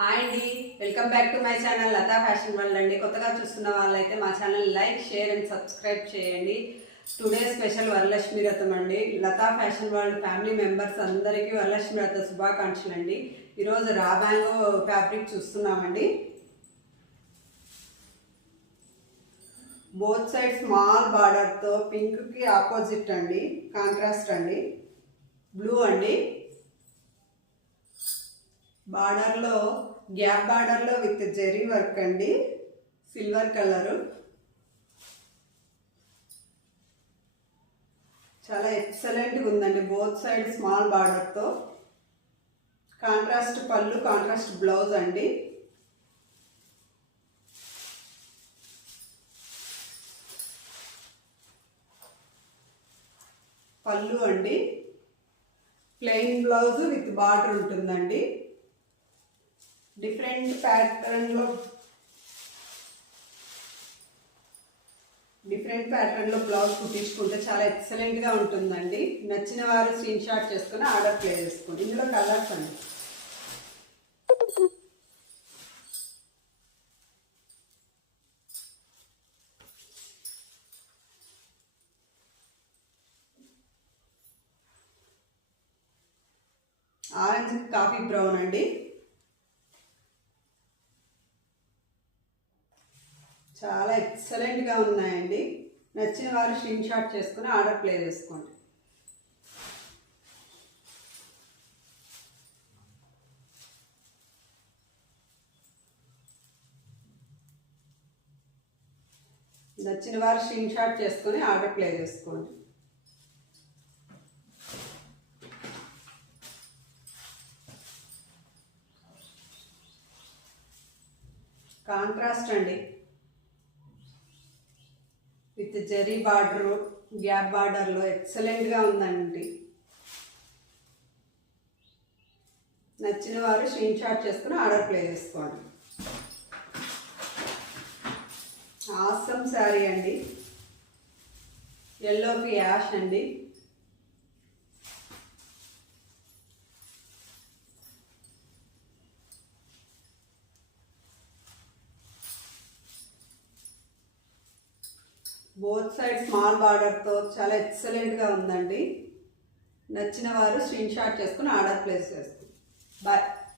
హాయ్ అండి, welcome back to my channel Latha fashion world అండి. కొత్తగా చూస్తున్న వాళ్ళైతే మా channel like, share and subscribe చేయండి. టుడే స్పెషల్ వరలక్ష్మి వ్రతం అండి. Latha fashion world family members అందరికీ వరలక్ష్మి వ్రత శుభాకాంక్షలు అండి. ఈరోజు రాబాంగో ఫ్యాబ్రిక్ చూస్తున్నామండి. బోత్ సైడ్ స్మాల్ బార్డర్తో పింక్కి ఆపోజిట్ అండి, కాంట్రాస్ట్ అండి, బ్లూ అండి. బార్డర్లో గ్యాప్ బార్డర్లో విత్ జెరీ వర్క్ అండి, సిల్వర్ కలరు. చాలా ఎక్సలెంట్గా ఉందండి. బోత్ సైడ్ స్మాల్ బార్డర్తో కాంట్రాస్ట్ పళ్ళు, కాంట్రాస్ట్ బ్లౌజ్ అండి. పళ్ళు అండి, ప్లెయిన్ బ్లౌజ్ విత్ బార్డర్ ఉంటుందండి. డిఫరెంట్ ప్యాటర్న్లో బ్లౌజ్ కుట్టించుకుంటే చాలా ఎక్సలెంట్గా ఉంటుందండి. నచ్చిన వారు స్క్రీన్ షాట్ చేసుకుని ఆర్డర్ ప్లేస్ చేసుకోండి. ఇందులో కలర్స్ అండి, ఆరెంజ్ కాఫీ బ్రౌన్ అండి. చాలా ఎక్సలెంట్గా ఉన్నాయండి. నచ్చిన వారు స్క్రీన్ షాట్ చేసుకుని ఆర్డర్ ప్లేస్ చేసుకోండి. నచ్చిన వారు స్క్రీన్ షాట్ చేసుకుని ఆర్డర్ ప్లేస్ చేసుకోండి. కాంట్రాస్ట్ అండి, విత్ జరీ బార్డరు, గ్యాప్ బార్డర్లో ఎక్సలెంట్గా ఉందండి. నచ్చిన వారు స్క్రీన్ షాట్ చేసుకుని ఆర్డర్ ప్లేస్ చేసుకోండి. ఆసమ్ శారీ అండి, ఎల్లోకి యాష్ అండి. బోత్ సైడ్ స్మాల్ బార్డర్తో చాలా ఎక్సలెంట్గా ఉందండి. నచ్చిన వారు స్క్రీన్ షాట్ చేసుకుని ఆర్డర్ ప్లేస్ చేసుకోండి. బాయ్.